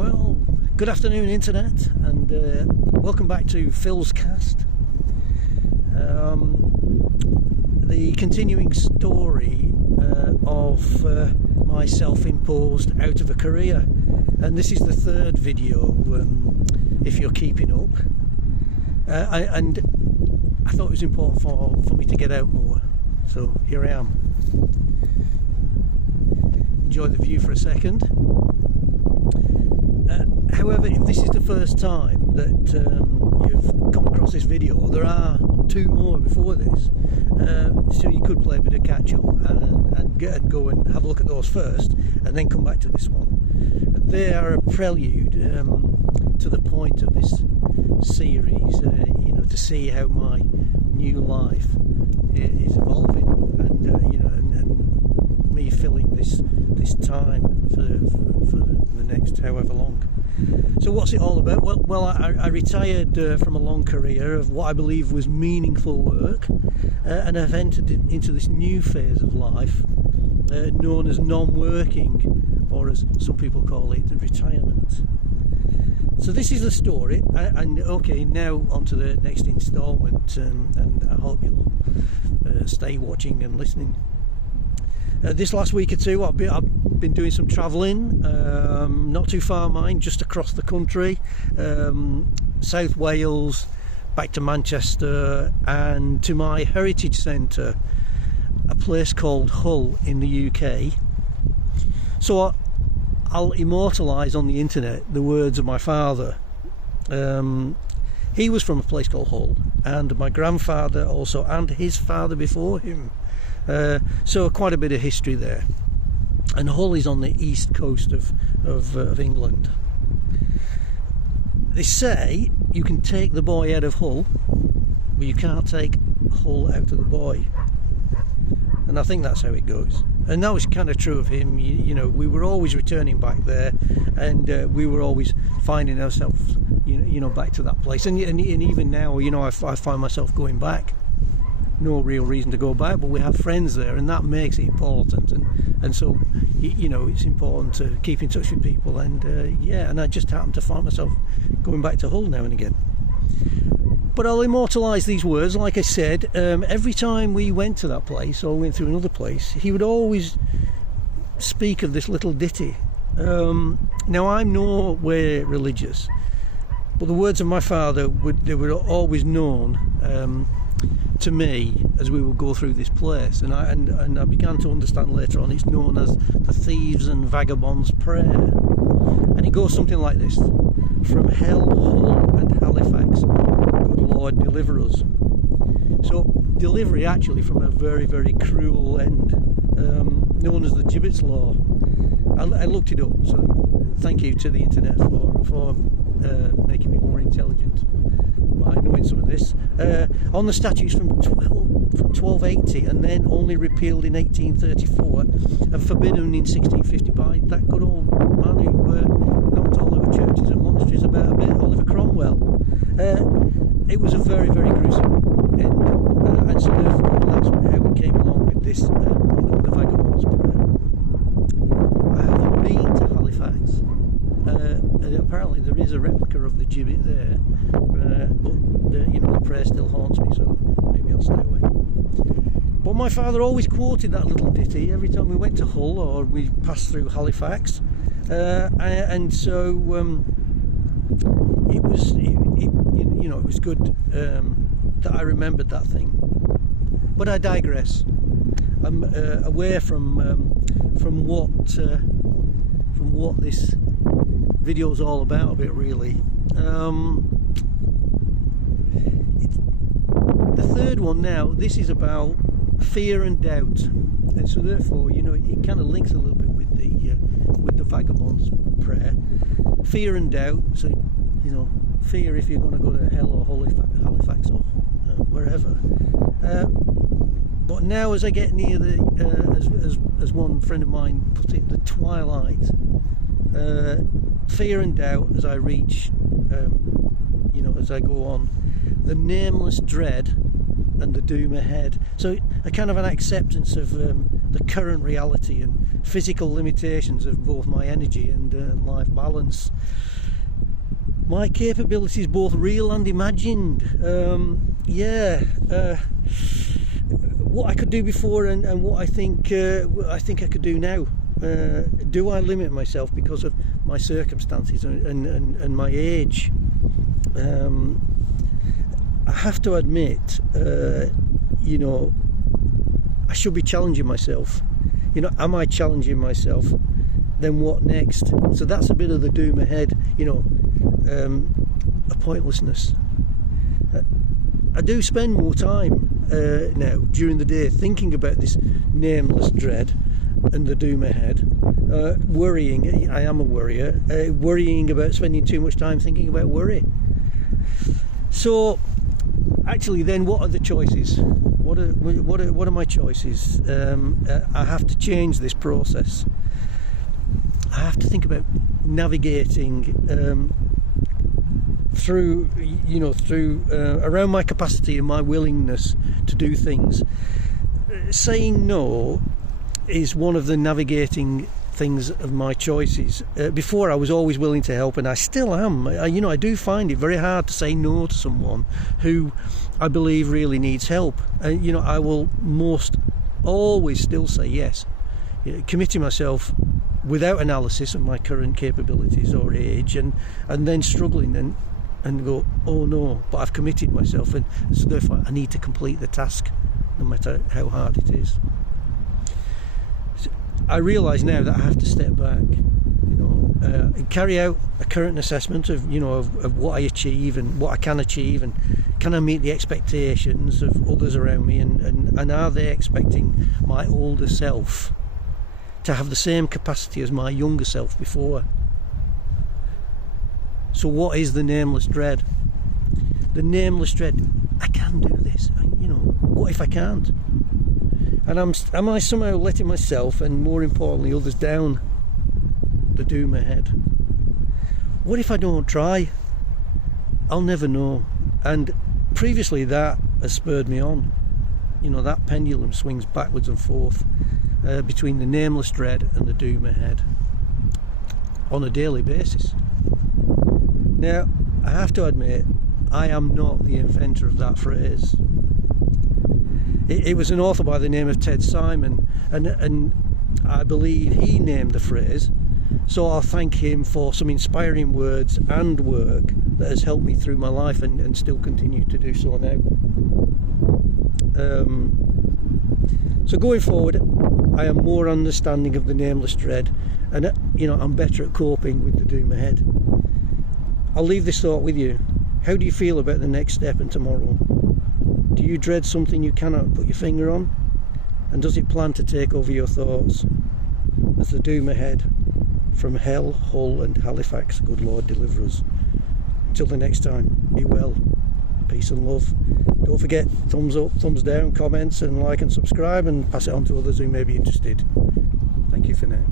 Well, good afternoon internet, and welcome back to Phil's Cast. The continuing story of my self-imposed out of a career, and this is the third video, if you're keeping up. And I thought it was important for me to get out more, so here I am. Enjoy the view for a second. However, if this is the first time that you've come across this video, there are two more before this, so you could play a bit of catch up and go and have a look at those first and then come back to this one. They are a prelude to the point of this series, to see how my new life is evolving, and and me filling this time for the next however long. So what's it all about? Well, I retired from a long career of what I believe was meaningful work, and I've entered into this new phase of life known as non-working, or as some people call it, retirement. So this is the story, and okay, now on to the next instalment, and I hope you'll stay watching and listening. This last week or two I've been doing some travelling, not too far mind, just across the country, South Wales, back to Manchester and to my heritage centre, a place called Hull in the UK. So I'll immortalise on the internet the words of my father. He was from a place called Hull, and my grandfather also, and his father before him. So quite a bit of history there. And Hull is on the east coast of England. They say you can take the boy out of Hull, but you can't take Hull out of the boy. And I think that's how it goes. And that was kind of true of him. We were always returning back there, and we were always finding ourselves, back to that place. And even now, I find myself going back. No real reason to go back, but we have friends there, and that makes it important. And so, it's important to keep in touch with people. And and I just happen to find myself going back to Hull now and again. But I'll immortalise these words. Like I said, every time we went to that place or went through another place, he would always speak of this little ditty. Now, I'm no way religious, but the words of my father were always known to me as we would go through this place, and I began to understand later on it's known as the Thieves and Vagabonds Prayer, and it goes something like this: from hell, Hull and Halifax, good Lord deliver us. So delivery actually from a very, very cruel end, known as the Gibbets Law. I looked it up, so thank you to the internet for making me more intelligent by knowing some of this. On the statutes from 1280, and then only repealed in 1834 and forbidden in 1650 by that good old man who knocked all over churches and monasteries about a bit, Oliver Cromwell. It was a very, very gruesome end, and so therefore that's how it came along with this, the Vagabond's Prayer. I haven't been to Halifax. Apparently there is a replica of the gibbet there, but the prayer still haunts me, so maybe I'll stay away. But my father always quoted that little ditty every time we went to Hull or we passed through Halifax, and so it was good that I remembered that thing. But I digress. I'm away from what this video is all about a bit, really. The third one now, this is about fear and doubt, and so therefore it kind of links a little bit with the Vagabond's Prayer. Fear and doubt, so fear if you're going to go to hell or Halifax or wherever. But now, as I get near as one friend of mine put it, the twilight, fear and doubt as I reach, as I go on, the nameless dread and the doom ahead. So a kind of an acceptance of the current reality and physical limitations of both my energy and life balance. My capabilities, both real and imagined. What I could do before and what I think I could do now. Do I limit myself because of my circumstances and my age? I have to admit, I should be challenging myself. Am I challenging myself? Then what next? So that's a bit of the doom ahead, a pointlessness. I do spend more time now during the day thinking about this nameless dread and the doom ahead, worrying. I am a worrier, worrying about spending too much time thinking about worry. So actually then what are the choices? What are my choices? I have to change this process. I have to think about navigating through around my capacity and my willingness to do things. Saying no is one of the navigating things of my choices. Before I was always willing to help, and I still am. I do find it very hard to say no to someone who I believe really needs help. I will most always still say yes, committing myself without analysis of my current capabilities or age, and then struggling and go, oh no, but I've committed myself, and so therefore I need to complete the task no matter how hard it is. I realise now that I have to step back, and carry out a current assessment of what I achieve and what I can achieve, and can I meet the expectations of others around me, and are they expecting my older self to have the same capacity as my younger self before? So what is the nameless dread? The nameless dread, I can do this, what if I can't? And am I somehow letting myself, and more importantly others, down the doom ahead? What if I don't try? I'll never know. And previously that has spurred me on. That pendulum swings backwards and forth between the nameless dread and the doom ahead on a daily basis. Now, I have to admit, I am not the inventor of that phrase. It was an author by the name of Ted Simon, and I believe he named the phrase, so I'll thank him for some inspiring words and work that has helped me through my life and still continue to do so now. So going forward, I am more understanding of the nameless dread, and I'm better at coping with the doom ahead. I'll leave this thought with you. How do you feel about the next step and tomorrow? Do you dread something you cannot put your finger on? And does it plan to take over your thoughts? As the doom ahead, from hell, Hull and Halifax, good Lord deliver us. Until the next time, be well, peace and love. Don't forget, thumbs up, thumbs down, comments, and like and subscribe, and pass it on to others who may be interested. Thank you for now.